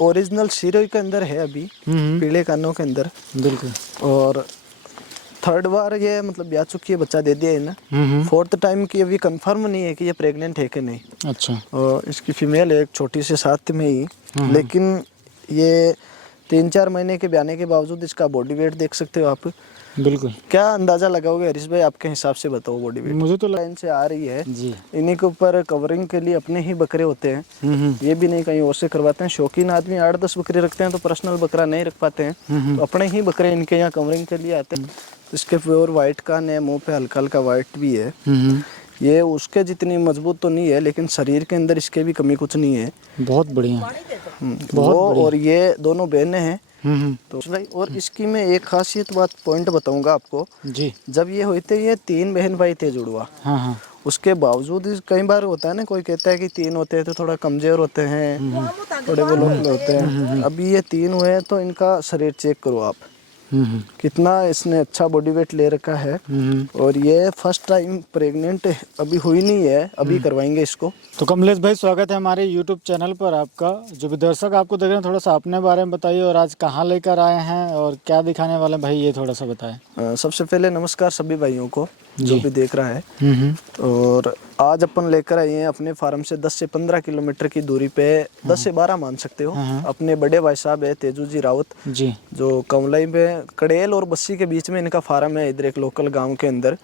Original Sirohi के अंदर है अभी, पीले कानों के अंदर। बिल्कुल। और थर्ड बार ये मतलब ब्याह चुकी है, बच्चा दे दिया इन्हें। फोर्थ टाइम की अभी कंफर्म नहीं है कि ये प्रेग्नेंट है कि नहीं। अच्छा। और इसकी फीमेल है एक छोटी सी 7 में ही, लेकिन ये 3-4 महीने के ब्याने के बावजूद इसका बॉडी वेट देख सकते हो आप। बिल्कुल। क्या अंदाजा लगाओगे हरीश भाई, आपके हिसाब से बताओ बॉडी वेट? मुझे तो लाइन से आ रही है जी। इन्हीं के ऊपर कवरिंग के लिए अपने ही बकरे होते हैं, ये भी नहीं कहीं और से करवाते हैं। शौकीन आदमी 8-10 बकरे रखते हैं तो पर्सनल बकरा नहीं रख पाते हैं, तो अपने ही बकरे इनके यहाँ कवरिंग के लिए आते हैं। इसके प्योर वाइट कान है, मुंह पे हल्का हल्का वाइट भी है। ये उसके जितनी मजबूत तो नहीं है, लेकिन शरीर के अंदर इसके भी कमी कुछ नहीं है। बहुत बढ़िया। वो और ये दोनों बहनें हैं। तो भाई, और इसकी मैं एक खासियत बात पॉइंट बताऊंगा आपको जी। जब ये हुए थे, ये 3 बहन भाई थे जुड़वा। हाँ। उसके बावजूद कई बार होता है ना, कोई कहता है कि 3 होते हैं तो थोड़ा कमजोर होते हैं, थोड़े वो लोग होते हैं। अभी ये 3 हुए हैं तो इनका शरीर चेक करो आप, कितना इसने अच्छा बॉडी वेट ले रखा है। और ये फर्स्ट टाइम प्रेग्नेंट अभी हुई नहीं है, अभी करवाएंगे इसको। तो कमलेश भाई, स्वागत है हमारे YouTube चैनल पर आपका। जो भी दर्शक आपको देख रहे हैं, थोड़ा सा अपने बारे में बताइए और आज कहाँ लेकर आए हैं और क्या दिखाने वाले हैं भाई, ये थोड़ा सा बताएं। सबसे पहले नमस्कार सभी भाइयों को जो भी देख रहा है। और आज अपन लेकर आए हैं अपने फार्म से 10 से 15 किलोमीटर की दूरी पे, 10 से 12 मान सकते हो। अपने बड़े भाई साहब है तेजू जी रावत जी, जो कमलाई में कड़ेल और बस्सी के बीच में इनका फार्म है, इधर एक लोकल गांव के अंदर।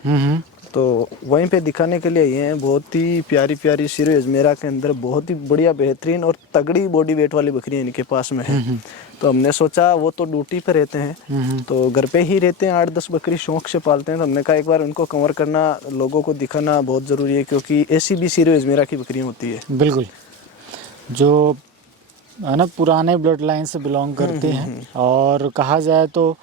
तो वहीं पे दिखाने के लिए ये हैं। बहुत ही प्यारी प्यारी सिरो अजमेरा के अंदर बहुत ही बढ़िया बेहतरीन और तगड़ी बॉडी वेट वाली बकरियां इनके पास में है। तो हमने सोचा, वो तो ड्यूटी पे रहते हैं तो घर पे ही रहते हैं, 8-10 बकरी शौक से पालते हैं। तो हमने कहा एक बार उनको कवर करना, लोगों को दिखाना बहुत ज़रूरी है, क्योंकि ऐसी भी सिरो अजमेरा की बकरियाँ होती है। बिल्कुल, जो है ना पुराने ब्लड लाइन से बिलोंग करती हैं। और कहा जाए तो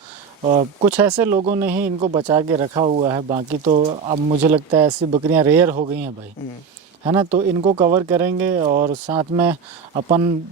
कुछ ऐसे लोगों ने ही इनको बचा के रखा हुआ है, बाकी तो अब मुझे लगता है ऐसी बकरियां रेयर हो गई हैं भाई, है ना। तो इनको कवर करेंगे और साथ में अपन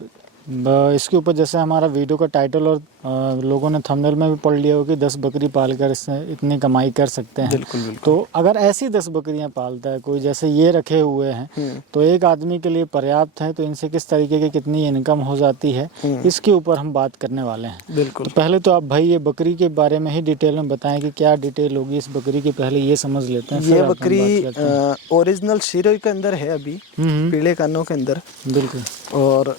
इसके ऊपर, जैसे हमारा वीडियो का टाइटल और लोगों ने थंबनेल में भी पढ़ लिया हो कि 10 बकरी पालकर इससे इतनी कमाई कर सकते हैं। बिल्कुल बिल्कुल। तो अगर ऐसी 10 बकरियां पालता है कोई, जैसे ये रखे हुए हैं, तो एक आदमी के लिए पर्याप्त है। तो इनसे किस तरीके की कितनी इनकम हो जाती है, इसके ऊपर हम बात करने वाले हैं। बिल्कुल। तो पहले तो आप भाई ये बकरी के बारे में ही डिटेल में बताएं कि क्या डिटेल होगी इस बकरी की, पहले ये समझ लेते हैं। ये बकरी ओरिजिनल सिरोही के अंदर है अभी, पीले कानों के अंदर। बिल्कुल। और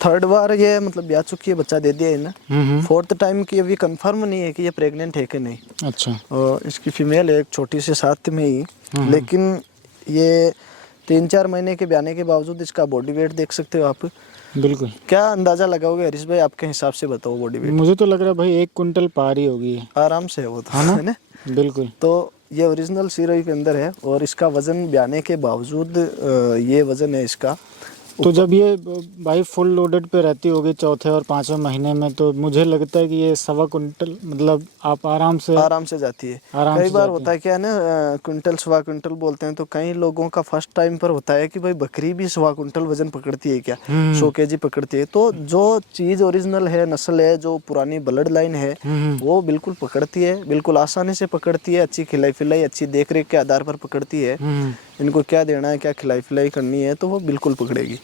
थर्ड बार ये मतलब ब्याह चुकी है, बच्चा दे दिया इन्हें। फोर्थ टाइम की अभी कंफर्म नहीं है कि ये प्रेग्नेंट है कि नहीं। अच्छा। और इसकी फीमेल है एक छोटी सी 7 में ही, लेकिन ये 3-4 महीने के ब्याने के बावजूद इसका बॉडी वेट देख सकते हो आप। बिल्कुल। क्या अंदाजा लगाओगे हरीश भाई, आपके हिसाब से बताओ बॉडी वेट? मुझे तो लग रहा है भाई 1 कुंटल पार ही होगी आराम से, वो तो है ना। बिल्कुल। तो ये ओरिजिनल सिरोही के अंदर है और इसका वजन ब्याने के बावजूद ये वजन है इसका। तो जब ये भाई फुल लोडेड पे रहती होगी चौथे और 5वें महीने में, तो मुझे लगता है कि ये 1.25 कुंटल मतलब आप आराम से जाती है। कई बार होता है क्या है ना, क्विंटल 1.25 कुंटल बोलते हैं, तो कई लोगों का फर्स्ट टाइम पर होता है कि भाई बकरी भी 1.25 कुंटल वजन पकड़ती है क्या, 100 kg पकड़ती है। तो जो चीज़ ओरिजिनल है, नस्ल है, जो पुरानी ब्लड लाइन है, वो बिल्कुल पकड़ती है, बिल्कुल आसानी से पकड़ती है। अच्छी खिलाई पिलाई, अच्छी देख रेख के आधार पर पकड़ती है। इनको क्या देना है, क्या खिलाई पिलाई करनी है, तो वो बिल्कुल पकड़ेगी।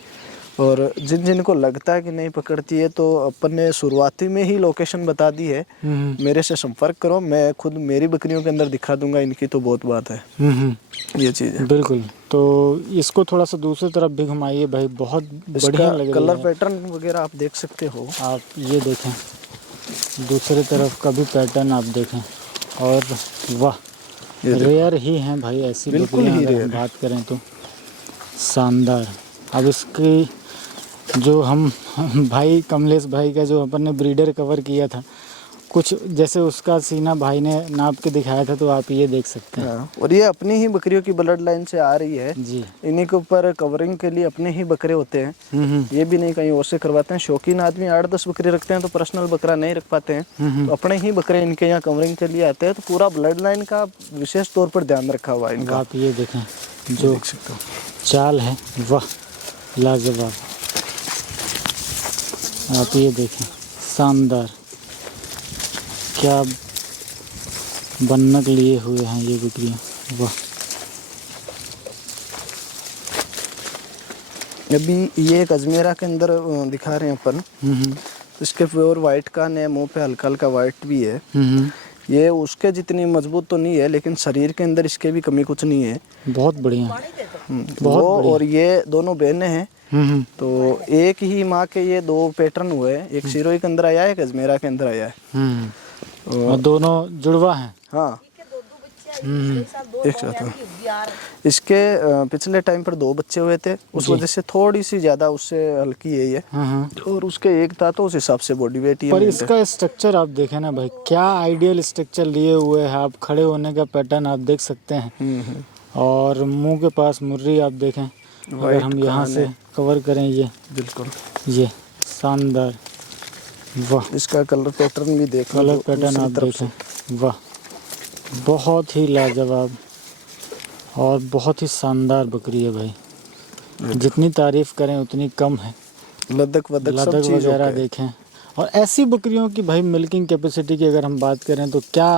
और जिन जिनको लगता है कि नहीं पकड़ती है, तो अपन ने शुरुआती में ही लोकेशन बता दी है, मेरे से संपर्क करो, मैं खुद मेरी बकरियों के अंदर दिखा दूंगा। इनकी तो बहुत बात है, ये चीज़ है। बिल्कुल। तो इसको थोड़ा सा दूसरी तरफ भी घुमाइए भाई, बहुत बढ़िया लग रही है। कलर पैटर्न वगैरह आप देख सकते हो। आप ये देखें, दूसरी तरफ का भी पैटर्न आप देखें, और वाह, रेयर ही हैं भाई ऐसी बकरियां। अगर बात करें तो शानदार। अब इसकी जो हम भाई कमलेश भाई का जो अपन ने ब्रीडर कवर किया था, कुछ जैसे उसका सीना भाई ने नाप के दिखाया था, तो आप ये देख सकते हैं। और ये अपनी ही बकरियों की ब्लड लाइन से आ रही है जी। इन्हीं के ऊपर कवरिंग के लिए अपने ही बकरे होते हैं, ये भी नहीं कहीं और से करवाते हैं। शौकीन आदमी 8-10 बकरी रखते हैं तो पर्सनल बकरा नहीं रख पाते हैं, तो अपने ही बकरे इनके यहाँ कवरिंग के लिए आते हैं। तो पूरा ब्लड लाइन का विशेष तौर पर ध्यान रखा हुआ है इनका। आप ये देखें, जो देख सकते हो चाल है, वाह लाजवाब। आप ये देखें, शानदार, क्या बनक लिए हुए हैं ये बकरियाँ, वाह। अभी ये एक अजमेरा के अंदर दिखा रहे हैं अपन। इसके प्योर वाइट कान है, मुंह पे हल्का हल्का वाइट भी है। ये उसके जितनी मजबूत तो नहीं है, लेकिन शरीर के अंदर इसके भी कमी कुछ नहीं है। बहुत बढ़िया। वो और ये दोनों बहनें हैं। तो एक ही माँ के ये दो पैटर्न हुए हैं, एक सिरोही के अंदर आया है, एक अजमेरा के अंदर आया है। और दोनों जुड़वा हैं। हाँ, एक साथ। इसके पिछले टाइम पर 2 बच्चे हुए थे, उस वजह से थोड़ी सी ज्यादा उससे हल्की है ये। और उसके एक था तो उस हिसाब से बॉडी वेट। पर इसका स्ट्रक्चर आप देखें ना भाई, क्या आइडियल स्ट्रक्चर लिए हुए हैं। आप खड़े होने का पैटर्न आप देख सकते हैं। और मुंह के पास मुर्री आप देखें, अगर हम यहाँ से कवर करें, ये बिल्कुल ये शानदार। वाह, इसका कलर पैटर्न भी देख, कलर पैटर्न आप देखें, वाह, बहुत ही लाजवाब और बहुत ही शानदार बकरी है भाई। जितनी तारीफ करें उतनी कम है। लदक वगैरह देखें। और ऐसी बकरियों की भाई मिल्किंग कैपेसिटी की अगर हम बात करें तो क्या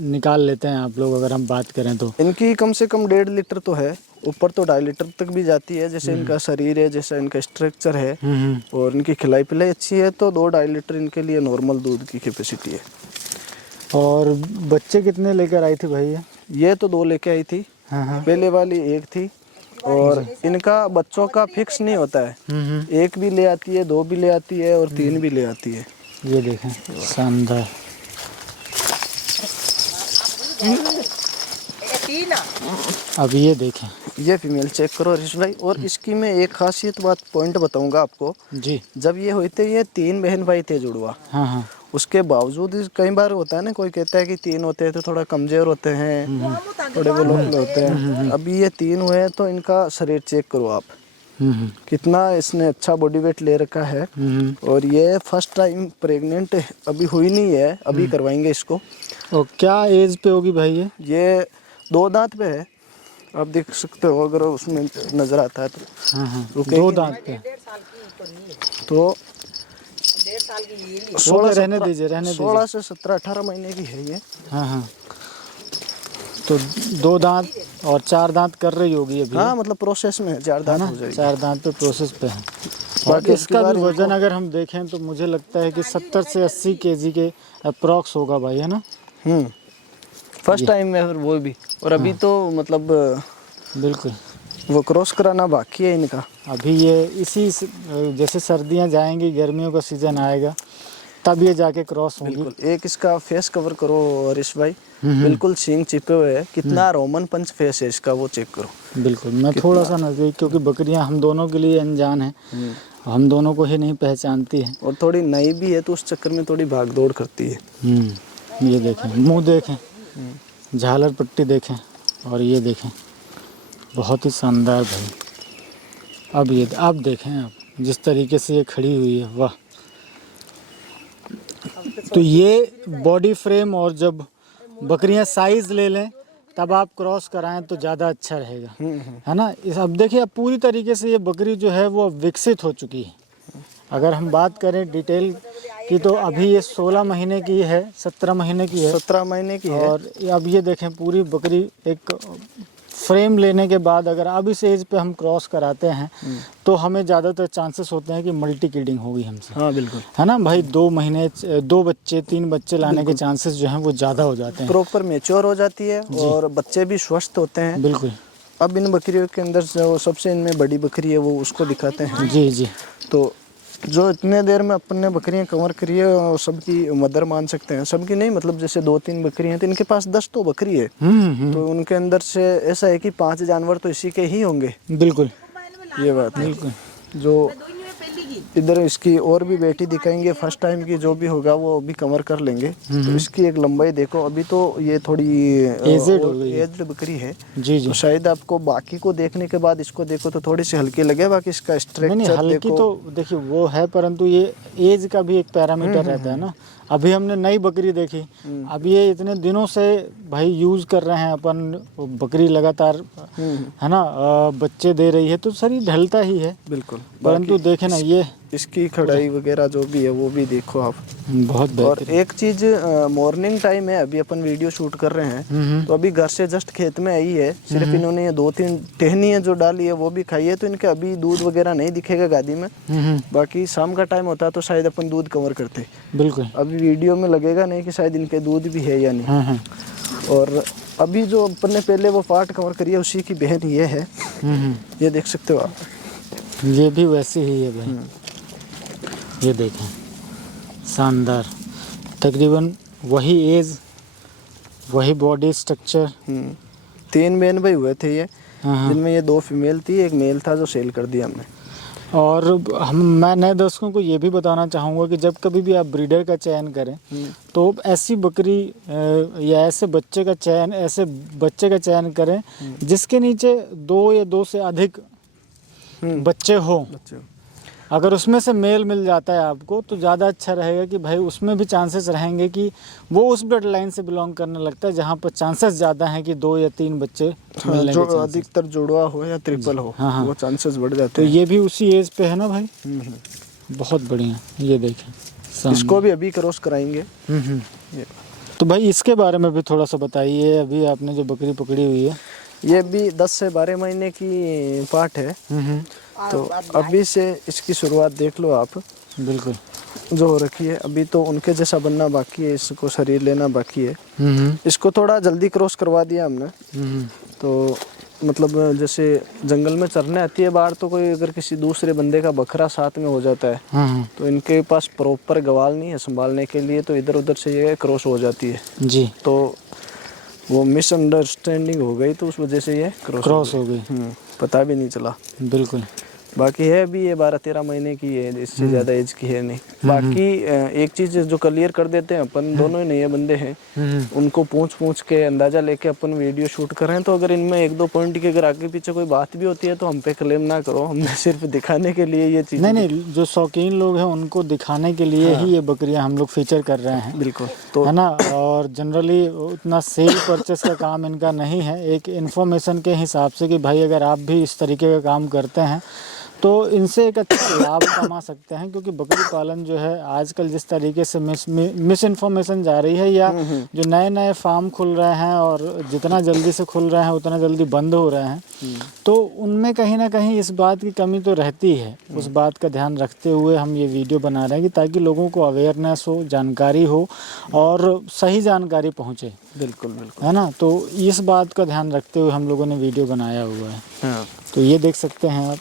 निकाल लेते हैं आप लोग, अगर हम बात करें तो? इनकी कम से कम 1.5 लीटर तो है, ऊपर तो 2.5 लीटर तक भी जाती है। जैसे इनका शरीर है, जैसा इनका स्ट्रक्चर है और इनकी खिलाई पिलाई अच्छी है, तो 2-2.5 लीटर इनके लिए नॉर्मल दूध की कैपेसिटी है। और बच्चे कितने लेकर आई थी भाई? ये तो 2 लेके आई थी। पहले वाली 1 थी। और इनका बच्चों का फिक्स नहीं होता है, 1 भी ले आती है, 2 भी ले आती है और 3 भी ले आती है। ये देखें, शानदार। अब ये देखें, ये फीमेल चेक करो हरीश भाई। और इसकी मैं एक खासियत बात पॉइंट बताऊंगा आपको जी। जब ये हुए थे, ये 3 बहन भाई थे जुड़वा। उसके बावजूद कई बार होता है ना, कोई कहता है कि 3 होते हैं तो थोड़ा कमजोर होते हैं, थोड़े वो लोग होते हैं। अभी ये 3 हुए हैं तो इनका शरीर चेक करो आप, कितना इसने अच्छा बॉडी वेट ले रखा है। और ये फर्स्ट टाइम प्रेग्नेंट अभी हुई नहीं है, अभी करवाएंगे इसको। और क्या एज पे होगी भाई ये 2 दांत पे है, आप देख सकते हो अगर उसमें नजर आता है तो। 2 दांत पे तो 16 रहने दीजिए 16 से 17-18 महीने की है ये। तो 2 दांत और 4 दांत कर रही होगी अभी। हाँ, मतलब प्रोसेस में है, 4 दांत हो जाएगी। 4 दांत पे प्रोसेस पे है। बाकी इसका भी वजन अगर हम देखें तो मुझे लगता है कि 70 से 80 केजी के अप्रॉक्स होगा भाई, है ना? फर्स्ट टाइम में वो भी। और अभी तो मतलब बिल्कुल वो क्रॉस कराना बाकी है इनका। अभी ये इसी जैसे सर्दियां जाएंगी, गर्मियों का सीजन आएगा, तब ये जाके क्रॉस होंगी। बिल्कुल। एक इसका फेस कवर करो हरीश भाई, बिल्कुल सींग चिपे हुए है, कितना रोमन पंच फेस है इसका, वो चेक करो। बिल्कुल। मैं थोड़ा सा नजदीक, क्योंकि बकरियां हम दोनों के लिए अनजान है, हम दोनों को ही नहीं पहचानती है। और थोड़ी नई भी है तो उस चक्कर में थोड़ी भाग दौड़ करती है। ये देखें, मुंह देखें, झालर पट्टी देखें, और ये देखें, बहुत ही शानदार भाई। अब ये आप देखें, आप जिस तरीके से ये खड़ी हुई है, वाह। तो ये बॉडी फ्रेम, और जब बकरियां साइज ले लें तब आप क्रॉस कराएं तो ज़्यादा अच्छा रहेगा, है ना? इस अब देखिए, अब पूरी तरीके से ये बकरी जो है वो विकसित हो चुकी है। अगर हम बात करें डिटेल की तो अभी ये 16 महीने की है, 17 महीने की है, 17 महीने की है। और अब ये देखें, पूरी बकरी एक फ्रेम लेने के बाद अगर अब इस एज पे हम क्रॉस कराते हैं तो हमें ज़्यादातर चांसेस होते हैं कि मल्टी किडिंग होगी हमसे। हाँ बिल्कुल, है ना भाई? 2 महीने 2 बच्चे 3 बच्चे लाने के चांसेस जो हैं वो ज़्यादा हो जाते हैं। प्रॉपर मैच्योर हो जाती है और बच्चे भी स्वस्थ होते हैं। बिल्कुल। अब इन बकरियों के अंदर जो सबसे इनमें बड़ी बकरी है वो उसको दिखाते हैं। जी जी। तो जो इतने देर में अपन ने बकरियां कवर करी है, और सबकी मदर मान सकते हैं, सबकी नहीं, मतलब जैसे 2-3 बकरी हैं तो इनके पास 10 तो बकरी है। तो उनके अंदर से ऐसा है कि 5 जानवर तो इसी के ही होंगे। बिल्कुल, ये बात है। बिल्कुल। जो इधर इसकी और भी बेटी दिखाएंगे, फर्स्ट टाइम की जो भी होगा वो भी कवर कर लेंगे। तो इसकी एक लंबाई देखो, अभी तो ये थोड़ी एज्ड बकरी है। जी जी। तो शायद आपको बाकी को देखने के बाद इसको देखो तो थोड़ी सी हल्की लगे, बाकी इसका स्ट्रक्चर हल्की तो देखिए वो है, परंतु ये एज का भी एक पैरामीटर रहता है ना। अभी हमने नई बकरी देखी, अब ये इतने दिनों से भाई यूज कर रहे हैं अपन, बकरी लगातार है ना बच्चे दे रही है, तो शरीर ढलता ही है। बिल्कुल। परंतु देखे ना, ये इसकी खड़ाई वगैरह जो भी है वो भी देखो आप। बहुत और बेहतरीन। एक चीज, मॉर्निंग टाइम है, अभी अपन वीडियो शूट कर रहे हैं, तो अभी घर से जस्ट खेत में आई है, सिर्फ इन्होंने ये 2-3 टहनियाँ जो डाली है वो भी खाई है, तो इनके अभी दूध वगैरह नहीं दिखेगा गादी में। बाकी शाम का टाइम होता तो शायद अपन दूध कवर करते। बिल्कुल। अभी वीडियो में लगेगा नहीं कि शायद इनके दूध भी है या नहीं। और अभी जो अपन ने पहले वो पार्ट कवर करी है उसी की बहन ये है, ये देख सकते हो आप। ये भी वैसे ही है भाई। ये देखें, शानदार, तकरीबन वही एज, वही बॉडी स्ट्रक्चर। 3 बहन भाई हुए थे ये, जिनमें ये 2 फीमेल थी, एक मेल था जो सेल कर दिया हमने। और मैं नए दर्शकों को ये भी बताना चाहूँगा कि जब कभी भी आप ब्रीडर का चयन करें तो ऐसी बकरी या ऐसे बच्चे का चयन करें जिसके नीचे 2 या 2 से अधिक बच्चे हो। अगर उसमें से मेल मिल जाता है आपको तो ज़्यादा अच्छा रहेगा कि भाई उसमें भी चांसेस रहेंगे कि वो उस ब्लड लाइन से बिलोंग करने लगता है जहाँ पर चांसेस ज़्यादा हैं कि 2 या 3 बच्चे मिलने जो के अधिकतर जुड़वा हो या ट्रिपल हो, वो चांसेस बढ़ जाते तो हैं। ये भी उसी एज पे है ना भाई। बहुत बढ़िया। ये देखें, इसको भी अभी क्रॉस कराएंगे। तो भाई इसके बारे में भी थोड़ा सा बताइए। अभी आपने जो बकरी पकड़ी हुई है ये भी 10 से 12 महीने की पार्ट है, तो अभी से इसकी शुरुआत देख लो आप। बिल्कुल। जो हो रखी है, अभी तो उनके जैसा बनना बाकी है, इसको शरीर लेना बाकी है। इसको थोड़ा जल्दी क्रॉस करवा दिया हमने। तो मतलब जैसे जंगल में चरने आती है बाहर, तो कोई अगर किसी दूसरे बंदे का बकरा साथ में हो जाता है तो इनके पास प्रॉपर गवाल नहीं है संभालने के लिए, तो इधर उधर से ये क्रॉस हो जाती है जी। तो वो मिसअंडरस्टैंडिंग हो गई, तो उस वजह से ये क्रॉस हो गई। पता भी नहीं चला। बिल्कुल। बाकी है अभी ये 12-13 महीने की है, इससे ज़्यादा एज की है नहीं। बाकी एक चीज़ जो क्लियर कर देते हैं अपन, दोनों ही नए बंदे हैं, उनको पूछ के अंदाज़ा लेके अपन वीडियो शूट कर रहे हैं, तो अगर इनमें 1-2 पॉइंट की अगर आगे पीछे कोई बात भी होती है तो हम पे क्लेम ना करो, हमने सिर्फ दिखाने के लिए ये चीज़। नहीं, जो शौकीन लोग हैं उनको दिखाने के लिए ही ये बकरियां हम लोग फीचर कर रहे हैं। बिल्कुल। तो है ना। और जनरली उतना सेल परचेस का काम इनका नहीं है, एक इन्फॉर्मेशन के हिसाब से कि भाई अगर आप भी इस तरीके का काम करते हैं तो इनसे एक अच्छा लाभ कमा सकते हैं। क्योंकि बकरी पालन जो है आजकल जिस तरीके से मिस इन्फॉर्मेशन जा रही है, या जो नए फार्म खुल रहे हैं और जितना जल्दी से खुल रहे हैं उतना जल्दी बंद हो रहे हैं, तो उनमें कहीं ना कहीं इस बात की कमी तो रहती है। उस बात का ध्यान रखते हुए हम ये वीडियो बना रहे हैं कि ताकि लोगों को अवेयरनेस हो, जानकारी हो और सही जानकारी पहुँचे। बिल्कुल बिल्कुल, है ना। तो इस बात का ध्यान रखते हुए हम लोगों ने वीडियो बनाया हुआ है। तो ये देख सकते हैं आप,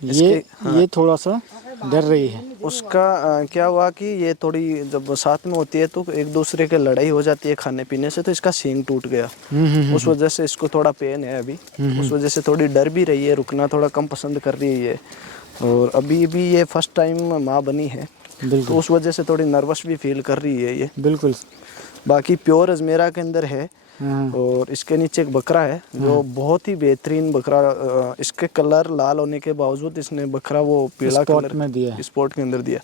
ये थोड़ा सा डर रही है। उसका क्या हुआ कि ये थोड़ी जब साथ में होती है तो एक दूसरे के लड़ाई हो जाती है खाने पीने से, तो इसका सींग टूट गया। उस वजह से इसको थोड़ा पेन है अभी, उस वजह से थोड़ी डर भी रही है, रुकना थोड़ा कम पसंद कर रही है। और अभी भी ये फर्स्ट टाइम माँ बनी है, तो उस वजह से थोड़ी नर्वस भी फील कर रही है ये। बिल्कुल। बाकी प्योर अजमेरा के अंदर है। और इसके नीचे एक बकरा है जो बहुत ही बेहतरीन बकरा, इसके कलर लाल होने के बावजूद इसने बकरा वो पीला कलर में दिया, स्पॉट के अंदर दिया,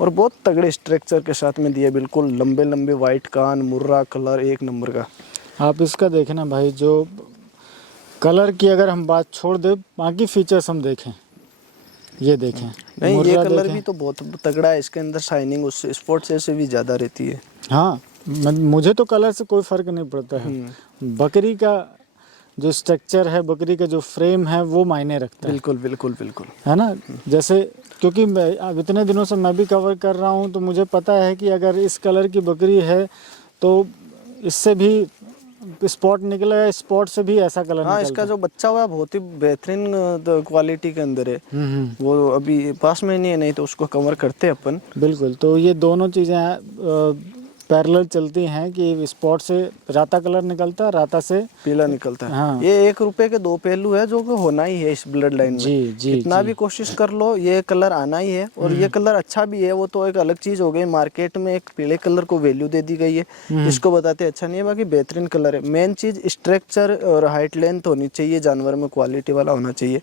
और बहुत तगड़े स्ट्रक्चर के साथ में दिया, बिल्कुल लंबे लंबे वाइट कान, मुर्रा कलर, 1 नंबर का। आप इसका देखें ना भाई, जो कलर की अगर हम बात छोड़ दे, बाकी फीचर्स हम देखें, ये देखें। नहीं, ये कलर भी तो बहुत तगड़ा है, इसके अंदर शाइनिंग उस स्पॉट से भी ज़्यादा रहती है। हाँ, मुझे तो कलर से कोई फ़र्क नहीं पड़ता है। बकरी का जो स्ट्रक्चर है, बकरी का जो फ्रेम है, वो मायने रखता है। बिल्कुल बिल्कुल बिल्कुल, है ना। जैसे क्योंकि अब इतने दिनों से मैं भी कवर कर रहा हूँ, तो मुझे पता है कि अगर इस कलर की बकरी है तो इससे भी स्पॉट निकलेगा, स्पॉट से भी ऐसा कलर निकलता है। इसका जो बच्चा हुआ बहुत ही बेहतरीन क्वालिटी के अंदर है। वो अभी पास में नहीं है, नहीं तो उसको कवर करते अपन। बिल्कुल। तो ये दोनों चीज़ें पैरेलल चलती हैं कि स्पॉट से राता कलर निकलता है, राता से पीला निकलता है। हाँ। ये 1 रुपए के 2 पहलू है जो कि होना ही है इस ब्लड लाइन में। जी, कितना भी कोशिश कर लो, ये कलर आना ही है। और ये कलर अच्छा भी है, वो तो एक अलग चीज हो गई। मार्केट में एक पीले कलर को वैल्यू दे दी गई है, इसको बताते अच्छा नहीं है, बाकी बेहतरीन कलर है। मेन चीज स्ट्रक्चर और हाइट लेंथ होनी चाहिए, जानवर में क्वालिटी वाला होना चाहिए।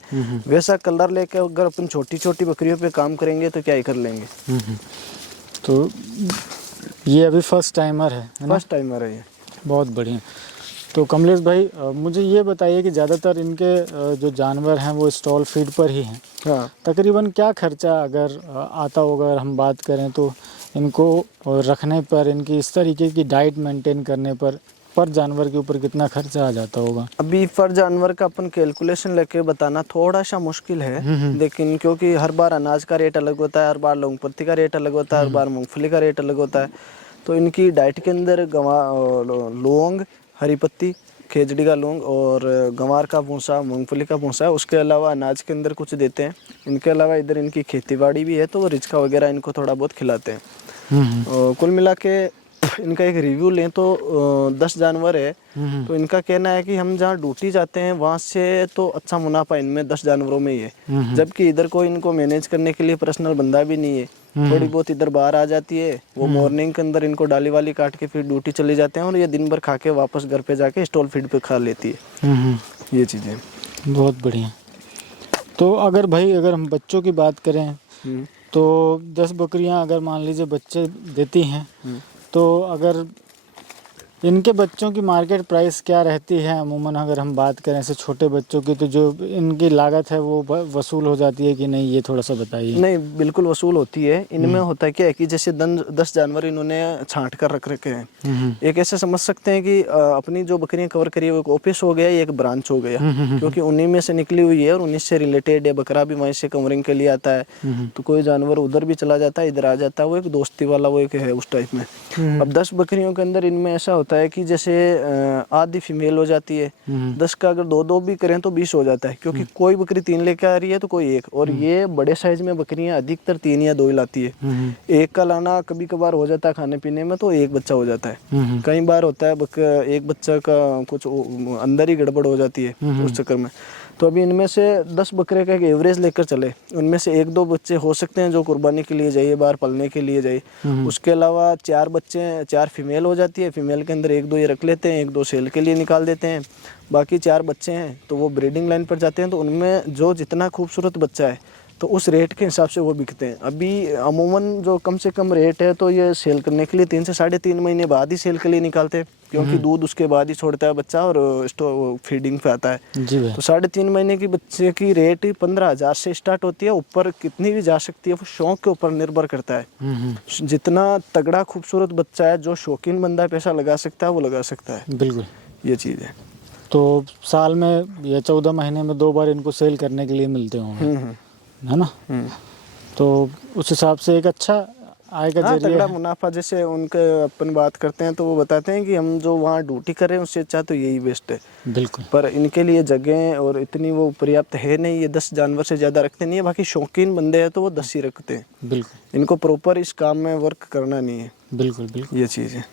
वैसा कलर लेके अगर अपन छोटी छोटी बकरियों पे काम करेंगे तो क्या ही कर लेंगे। तो ये अभी फर्स्ट टाइमर है। फर्स्ट टाइमर है ये। बहुत बढ़िया। तो कमलेश भाई मुझे ये बताइए कि ज़्यादातर इनके जो जानवर हैं वो स्टॉल फीड पर ही हैं। हाँ, तकरीबन क्या खर्चा अगर आता होगा, अगर हम बात करें तो इनको रखने पर, इनकी इस तरीके की डाइट मेंटेन करने पर जानवर के ऊपर कितना खर्चा आ जाता होगा? अभी पर जानवर का अपन कैलकुलेशन लेके बताना थोड़ा सा मुश्किल है, लेकिन क्योंकि हर बार अनाज का रेट अलग होता है, हर बार लौंगपत्ती का रेट अलग होता है, हर बार मूंगफली का रेट अलग होता है। तो इनकी डाइट के अंदर लौंग, हरी पत्ती, खेजड़ी का लौंग और गंवार का भूसा, मूंगफली का भूसा है। उसके अलावा अनाज के अंदर कुछ देते हैं। इनके अलावा इधर इनकी खेतीबाड़ी भी है, तो वो रिचका वगैरह इनको थोड़ा बहुत खिलाते हैं। और कुल मिला के इनका एक रिव्यू लें तो 10 जानवर है, तो इनका कहना है कि हम जहाँ ड्यूटी जाते हैं वहाँ से तो अच्छा मुनाफा इनमें 10 जानवरों में ही है, जबकि इधर कोई इनको मैनेज करने के लिए पर्सनल बंदा भी नहीं है। थोड़ी बहुत इधर बाहर आ जाती है, वो मॉर्निंग के अंदर इनको डाली वाली काट के फिर ड्यूटी चले जाते हैं और ये दिन भर खा के वापस घर पे जाके स्टॉल फीड पे खा लेती है। ये चीज़ें बहुत बढ़िया। तो अगर हम बच्चों की बात करें तो 10 बकरियां अगर मान लीजिए बच्चे देती हैं, तो अगर इनके बच्चों की मार्केट प्राइस क्या रहती है अमूमन? अगर हम बात करें ऐसे छोटे बच्चों की, तो जो इनकी लागत है वो वसूल हो जाती है कि नहीं, ये थोड़ा सा बताइए। नहीं, बिल्कुल वसूल होती है। इनमें होता है क्या है कि जैसे 10 जानवर इन्होंने छांट कर रख रखे हैं। एक ऐसे समझ सकते हैं कि अपनी जो बकरियां कवर करी है वो एक ऑफिस हो गया, एक ब्रांच हो गया, क्योंकि उन्हीं में से निकली हुई है और उन्हीं से रिलेटेड है। बकरा भी वहीं से कवरिंग के लिए आता है, तो कोई जानवर उधर भी चला जाता है, इधर आ जाता है, वो एक दोस्ती वाला वो एक है उस टाइप में। अब 10 बकरियों के अंदर इनमें ऐसा होता है कि जैसे आधी फीमेल हो जाती है, 10 का अगर दो भी करें तो 20 हो जाता है, क्योंकि कोई बकरी 3 लेके आ रही है तो कोई एक। और ये बड़े साइज में बकरियां अधिकतर 3 या 2 ही लाती है। एक का लाना कभी कभार हो जाता है खाने पीने में, तो एक बच्चा हो जाता है। कई बार होता है एक बच्चा का कुछ अंदर ही गड़बड़ हो जाती है उस चक्कर में। तो अभी इनमें से 10 बकरे का एक एवरेज लेकर चले, उनमें से 1-2 बच्चे हो सकते हैं जो कुर्बानी के लिए जाइए, बाहर पलने के लिए जाइए। उसके अलावा 4 फीमेल हो जाती है। फीमेल के अंदर 1-2 ये रख लेते हैं, 1-2 सेल के लिए निकाल देते हैं। बाकी 4 बच्चे हैं तो वो ब्रीडिंग लाइन पर जाते हैं, तो उनमें जो जितना खूबसूरत बच्चा है तो उस रेट के हिसाब से वो बिकते हैं। अभी अमूमन जो कम से कम रेट है तो ये सेल करने के लिए 3 से 3.5 महीने बाद ही सेल के लिए निकालते हैं, क्योंकि दूध उसके बाद ही छोड़ता है बच्चा और फीडिंग पे आता है। जी भाई। तो 3.5 महीने की बच्चे की रेट 15,000 से स्टार्ट होती है, ऊपर कितनी भी जा सकती है, वो शौक के ऊपर निर्भर करता है। जितना तगड़ा खूबसूरत बच्चा है, जो शौकीन बंदा पैसा लगा सकता है वो लगा सकता है। बिल्कुल, ये चीज़ है। तो साल में या 14 महीने में 2 बार इनको सेल करने के लिए मिलते होंगे, है ना? तो उस हिसाब से एक अच्छा आय का जरिया तगड़ा है। मुनाफा। जैसे उनके अपन बात करते हैं तो वो बताते हैं कि हम जो वहाँ ड्यूटी कर रहे हैं उससे अच्छा तो यही बेस्ट है। बिल्कुल। पर इनके लिए जगह और इतनी वो पर्याप्त है नहीं, ये 10 जानवर से ज़्यादा रखते नहीं है। बाकी शौकीन बंदे हैं तो वो 10 ही रखते हैं। बिल्कुल, इनको प्रॉपर इस काम में वर्क करना नहीं है। बिल्कुल, बिल्कुल। ये चीज़ है।